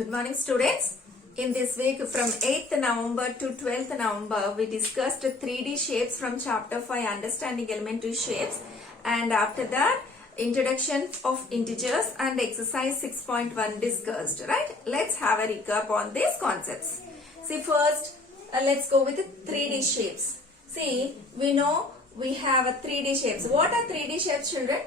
Good morning, students. In this week from 8th November to 12th November, we discussed 3D shapes from chapter 5 Understanding Elementary Shapes, and after that introduction of integers and exercise 6.1 discussed, right? Let's have a recap on these concepts. See, first let's go with the 3D shapes. See, we know we have a 3D shapes. What are 3D shapes, children?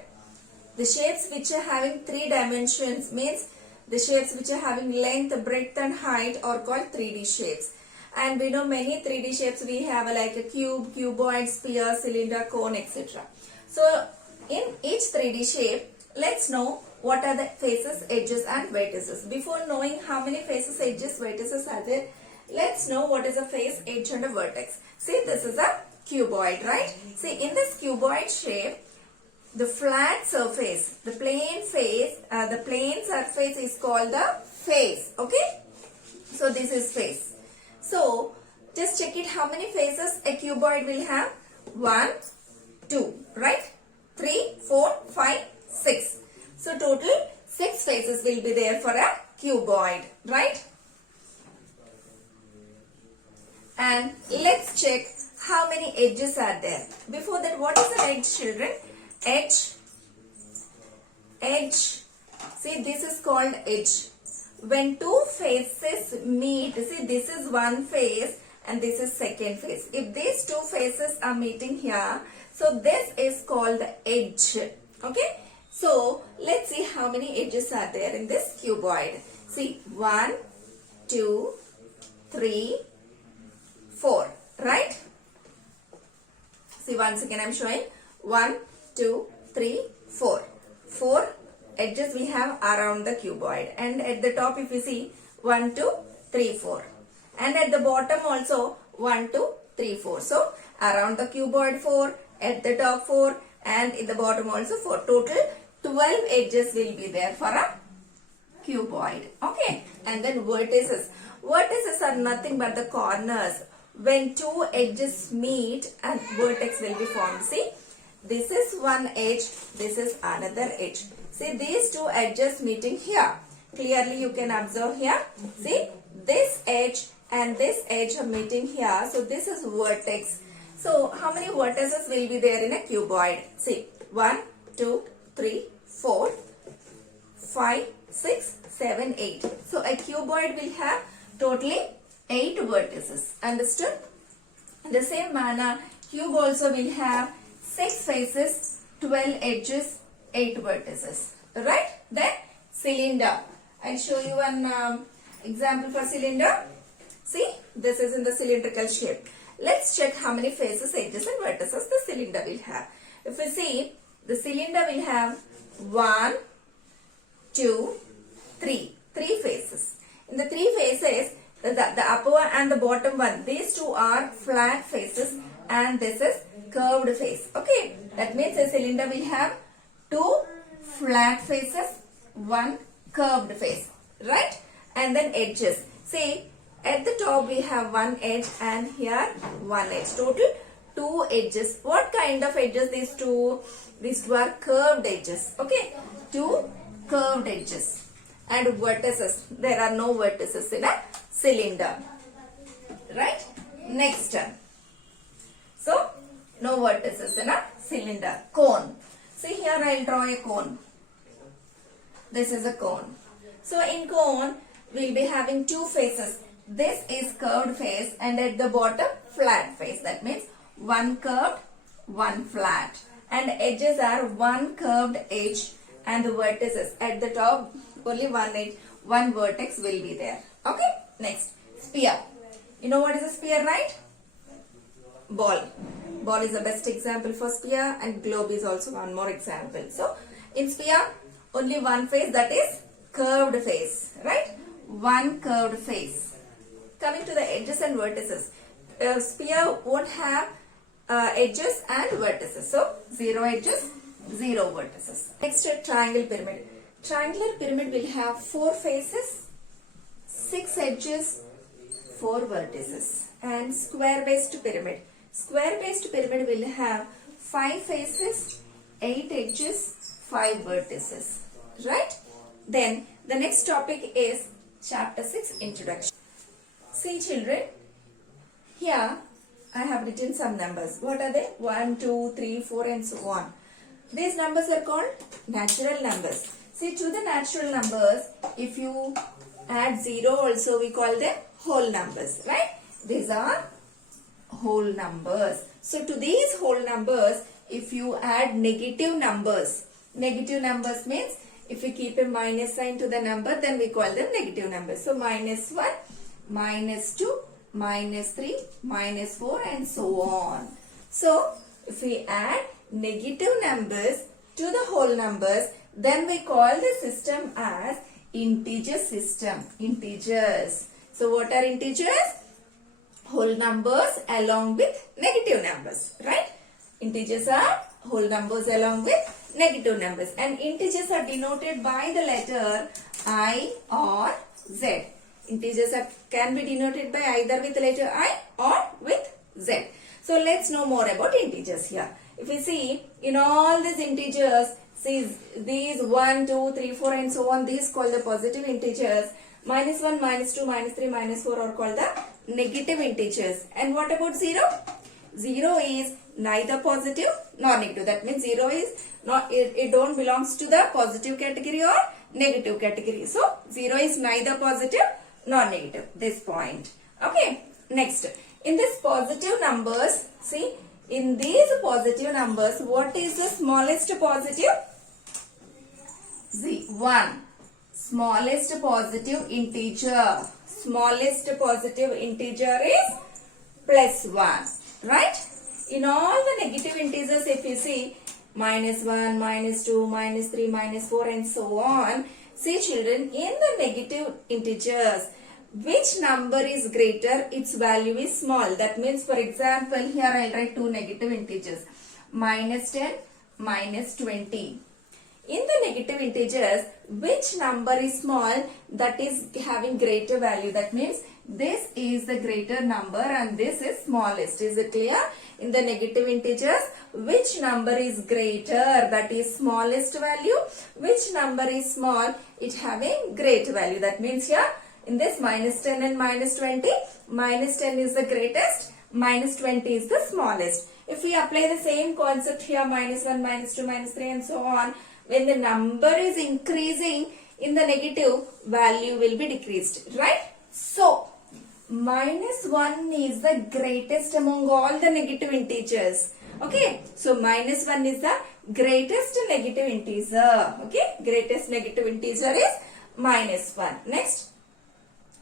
The shapes which are having 3 dimensions means the shapes which are having length, breadth and height are called 3D shapes. And we know many 3D shapes we have like a cube, cuboid, sphere, cylinder, cone, etc. So in each 3D shape, let's know what are the faces, edges and vertices. Before knowing how many faces, edges, vertices are there, let's know what is a face, edge and a vertex. See, this is a cuboid, right? See, in this cuboid shape, the flat surface, the plane surface is called the face. Okay? So this is face. So just check it, how many faces a cuboid will have? 1, 2, right? 3, 4, 5, 6. So total 6 faces will be there for a cuboid, right? And let's check how many edges are there. Before that, what is an edge, children? Edge. See, this is called edge. When two faces meet, see, this is one face and this is second face. If these two faces are meeting here, so this is called the edge. Okay. So let's see how many edges are there in this cuboid. See, 1, 2, 3, 4. Right? See, once again I am showing 1, 2, 3, 4. 4 edges we have around the cuboid, and at the top if you see 1, 2, 3, 4, and at the bottom also 1, 2, 3, 4. So around the cuboid 4, at the top 4, and in the bottom also 4. Total 12 edges will be there for a cuboid. Okay, and then vertices. Vertices are nothing but the corners. When two edges meet and vertex will be formed. See, this is one edge, this is another edge. See, these two edges meeting here. Clearly you can observe here. See, this edge and this edge are meeting here. So this is vertex. So how many vertices will be there in a cuboid? See, 1, 2, 3, 4, 5, 6, 7, 8. So a cuboid will have totally 8 vertices. Understood? In the same manner, cube also will have 6 faces, 12 edges, 8 vertices. Right? Then cylinder. I'll show you an example for cylinder. See, this is in the cylindrical shape. Let's check how many faces, edges and vertices the cylinder will have. If we see, the cylinder will have 1, 2, 3. 3 faces. In the 3 faces, the upper and the bottom one, these two are flat faces and this is curved face. Okay, that means a cylinder will have 2 flat faces, 1 curved face, right? And then edges. See, at the top we have 1 edge and here 1 edge. Total 2 edges. What kind of edges these two? These two are curved edges. Okay, 2 curved edges. And vertices. There are no vertices in a cylinder. Right? Next. So, no vertices in a cylinder. Cone. See, here I will draw a cone. This is a cone. So, in cone, we will be having 2 faces. This is curved face and at the bottom, flat face. That means 1 curved, 1 flat. And edges are 1 curved edge and the vertices. At the top, only 1 edge, 1 vertex will be there. Okay? Next, sphere. You know what is a sphere, right? Ball. Ball is the best example for sphere and globe is also one more example. So, in sphere, only 1 face, that is curved face, right? 1 curved face. Coming to the edges and vertices. Sphere won't have edges and vertices. So, 0 edges, 0 vertices. Next, triangle pyramid. Triangular pyramid will have 4 faces, 6 edges, 4 vertices. And square-based pyramid. Square-based pyramid will have 5 faces, 8 edges, 5 vertices. Right? Then the next topic is Chapter 6 Introduction. See children, here I have written some numbers. What are they? 1, 2, 3, 4 and so on. These numbers are called natural numbers. See, to the natural numbers, if you add 0 also, we call them whole numbers, right? These are whole numbers. So to these whole numbers, if you add negative numbers means if we keep a minus sign to the number, then we call them negative numbers. So minus 1, minus 2, minus 3, minus 4 and so on. So if we add negative numbers to the whole numbers, then we call the system as integer system. Integers. So what are integers? Whole numbers along with negative numbers, right? Integers are whole numbers along with negative numbers, and integers are denoted by the letter I or Z. Integers can be denoted by either with letter I or with Z. So let's know more about integers here. If we see in all these integers, see these 1, 2, 3, 4 and so on, these called the positive integers. Minus 1, minus 2, minus 3, minus 4 are called the negative integers. And what about 0? 0 is neither positive nor negative. That means 0 is not, it don't belongs to the positive category or negative category. So 0 is neither positive nor negative. This point. Okay. Next, in this positive numbers, see in these positive numbers, what is the smallest positive? 1. Smallest positive integer. Smallest positive integer is plus 1. Right? In all the negative integers, if you see minus 1, minus 2, minus 3, minus 4 and so on. See children, in the negative integers, which number is greater, its value is small. That means, for example, here I will write two negative integers. Minus 10, minus 20. In the negative integers, which number is small, that is having greater value. That means this is the greater number and this is smallest. Is it clear? In the negative integers, which number is greater, that is smallest value. Which number is small, it having great value. That means here in this minus 10 and minus 20, minus 10 is the greatest, minus 20 is the smallest. If we apply the same concept here, minus 1, minus 2, minus 3 and so on, when the number is increasing in the negative, value will be decreased, right? So, minus 1 is the greatest among all the negative integers. Okay, so minus 1 is the greatest negative integer. Okay, greatest negative integer is minus 1.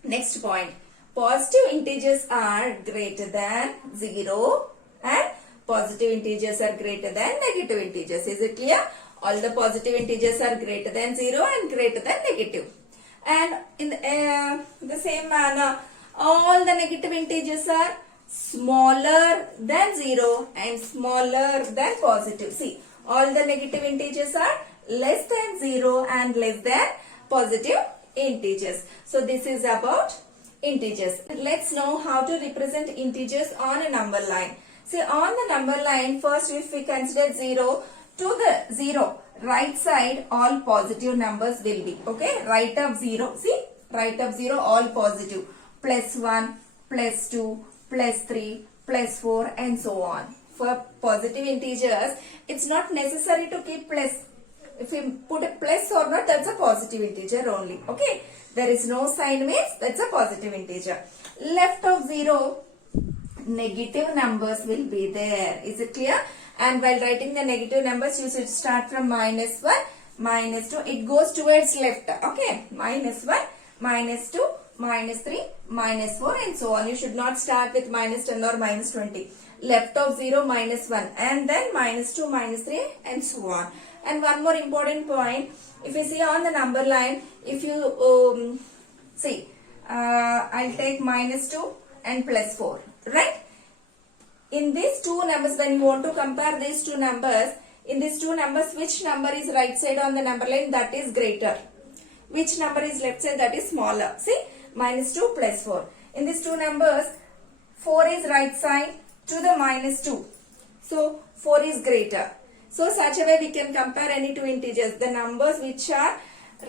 Next point. Positive integers are greater than 0 and positive integers are greater than negative integers. Is it clear? All the positive integers are greater than 0 and greater than negative. And in the same manner, all the negative integers are smaller than 0 and smaller than positive. See, all the negative integers are less than 0 and less than positive integers. So this is about integers. Let's know how to represent integers on a number line. See, on the number line, first if we consider 0, to the 0, right side all positive numbers will be. Okay, right of 0, see, right of 0 all positive. Plus 1, plus 2, plus 3, plus 4 and so on. For positive integers, it's not necessary to keep plus. If we put a plus or not, that's a positive integer only. Okay, there is no sign means that's a positive integer. Left of 0, negative numbers will be there. Is it clear? And while writing the negative numbers, you should start from minus 1, minus 2. It goes towards left. Okay, minus 1, minus 2, minus 3, minus 4 and so on. You should not start with minus 10 or minus 20. Left of 0, minus 1 and then minus 2, minus 3 and so on. And one more important point, if you see on the number line, if you see, I'll take minus 2 and plus 4, right? In these two numbers, when you want to compare these two numbers, in these two numbers, which number is right side on the number line, that is greater? Which number is left side, that is smaller? See, minus 2 plus 4. In these two numbers, 4 is right side to the minus 2. So, 4 is greater. So, such a way we can compare any two integers. The numbers which are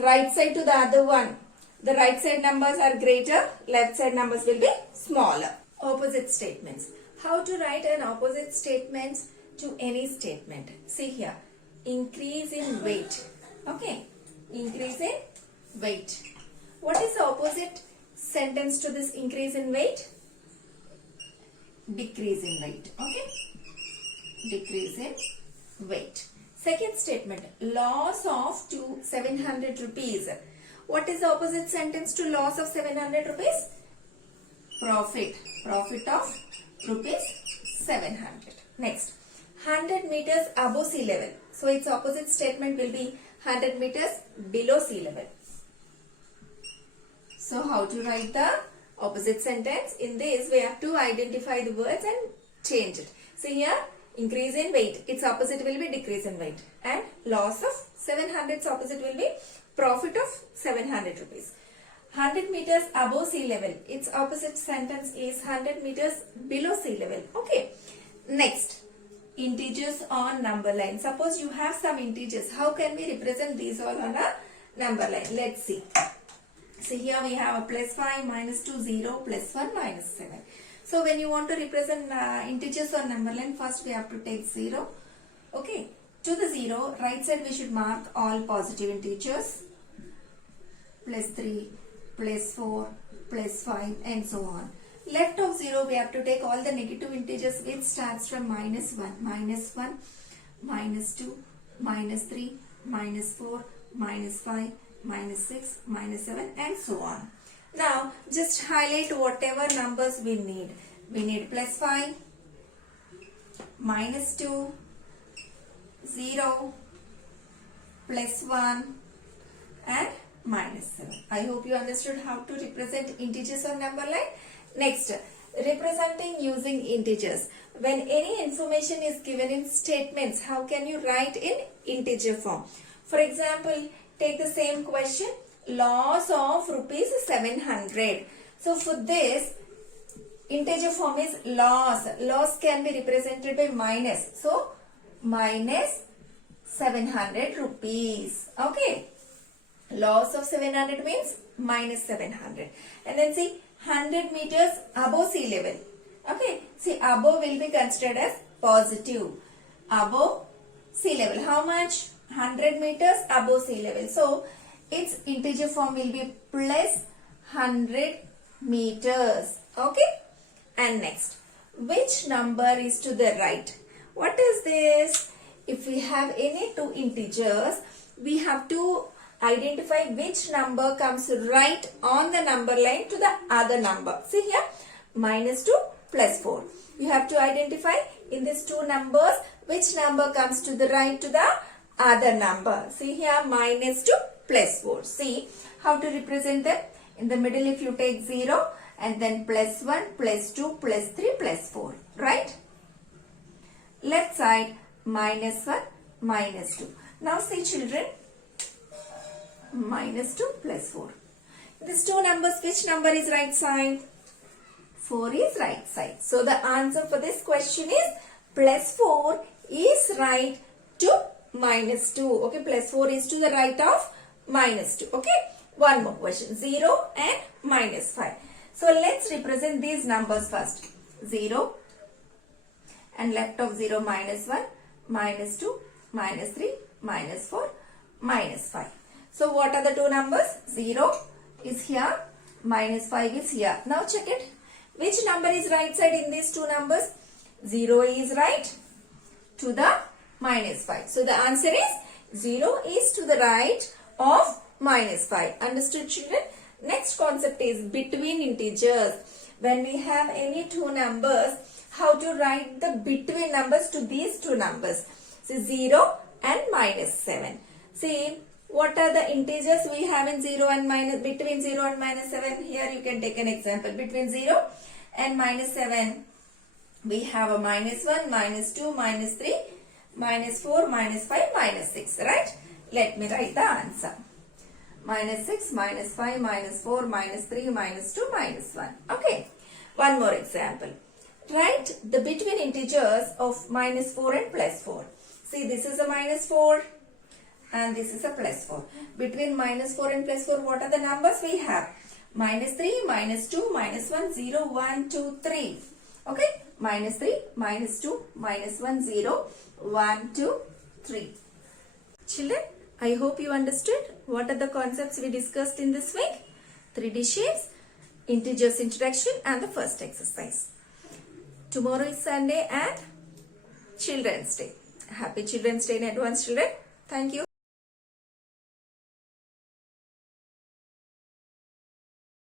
right side to the other one, The right side numbers are greater, left side numbers will be smaller. Opposite statements. How to write an opposite statement to any statement? See here, increase in weight. Okay, increase in weight. What is the opposite sentence to this increase in weight? Decrease in weight. Okay, decrease in weight. Second statement, loss of 700 rupees. What is the opposite sentence to loss of 700 rupees? Profit. Profit of rupees 700. Next, 100 meters above sea level. So its opposite statement will be 100 meters below sea level. So how to write the opposite sentence? In this we have to identify the words and change it. See here, increase in weight. Its opposite will be decrease in weight. And loss of 700's opposite will be profit of 700 rupees. 100 meters above sea level. Its opposite sentence is 100 meters below sea level. Okay. Next, integers on number line. Suppose you have some integers. How can we represent these all on a number line? Let's see. So here we have a plus 5, minus 2, 0, plus 1, minus 7. So when you want to represent integers on number line, first we have to take 0. Okay. To the 0, right side we should mark all positive integers. Plus 3, plus 4, plus 5 and so on. Left of 0 we have to take all the negative integers which starts from minus 1, minus 1, minus 2, minus 3, minus 4, minus 5, minus 6, minus 7 and so on. Now just highlight whatever numbers we need. We need plus 5, minus 2, 0, plus 1 and minus 7. I hope you understood how to represent integers on number line. Next, representing using integers. When any information is given in statements, how can you write in integer form? For example, take the same question, loss of rupees 700. So for this, integer form is loss. Loss can be represented by minus. So minus 700 rupees. Okay. Loss of 700 means minus 700. And then see 100 meters above sea level. Okay. See above will be considered as positive. Above sea level. How much? 100 meters above sea level. So its integer form will be plus 100 meters. Okay. And next, which number is to the right? What is this? If we have any two integers, we have to identify which number comes right on the number line to the other number. See here, minus 2, plus 4. You have to identify in these two numbers which number comes to the right to the other number. See here, minus 2, plus 4. See how to represent them. In the middle, if you take 0 and then plus 1, plus 2, plus 3, plus 4. Right? Left side, minus 1, minus 2. Now see children, minus 2 plus 4. These two numbers, which number is right side? 4 is right side. So the answer for this question is plus 4 is right to minus 2. Okay, plus 4 is to the right of minus 2. Okay, one more question, 0 and minus 5. So let's represent these numbers first. 0 and left of 0 minus 1, minus 2, minus 3, minus 4, minus 5. So what are the two numbers? 0 is here, minus 5 is here. Now check it. Which number is right side in these two numbers? 0 is right to the minus 5. So the answer is 0 is to the right of minus 5. Understood children? Next concept is between integers. When we have any two numbers, how to write the between numbers to these two numbers? So 0 and minus 7. See, what are the integers we have in 0 and minus, between 0 and minus 7? Here you can take an example. Between 0 and minus 7, we have a minus 1, minus 2, minus 3, minus 4, minus 5, minus 6. Right? Let me write the answer. Minus 6, minus 5, minus 4, minus 3, minus 2, minus 1. Okay. One more example. Write the between integers of minus 4 and plus 4. See, this is a minus 4. and this is a plus 4. Between minus 4 and plus 4, what are the numbers we have? Minus 3, minus 2, minus 1, 0, 1, 2, 3. Okay? Minus 3, minus 2, minus 1, 0, 1, 2, 3. Children, I hope you understood what are the concepts we discussed in this week. 3D shapes, integers introduction, and the first exercise. Tomorrow is Sunday and Children's Day. Happy Children's Day in advance, children. Thank you.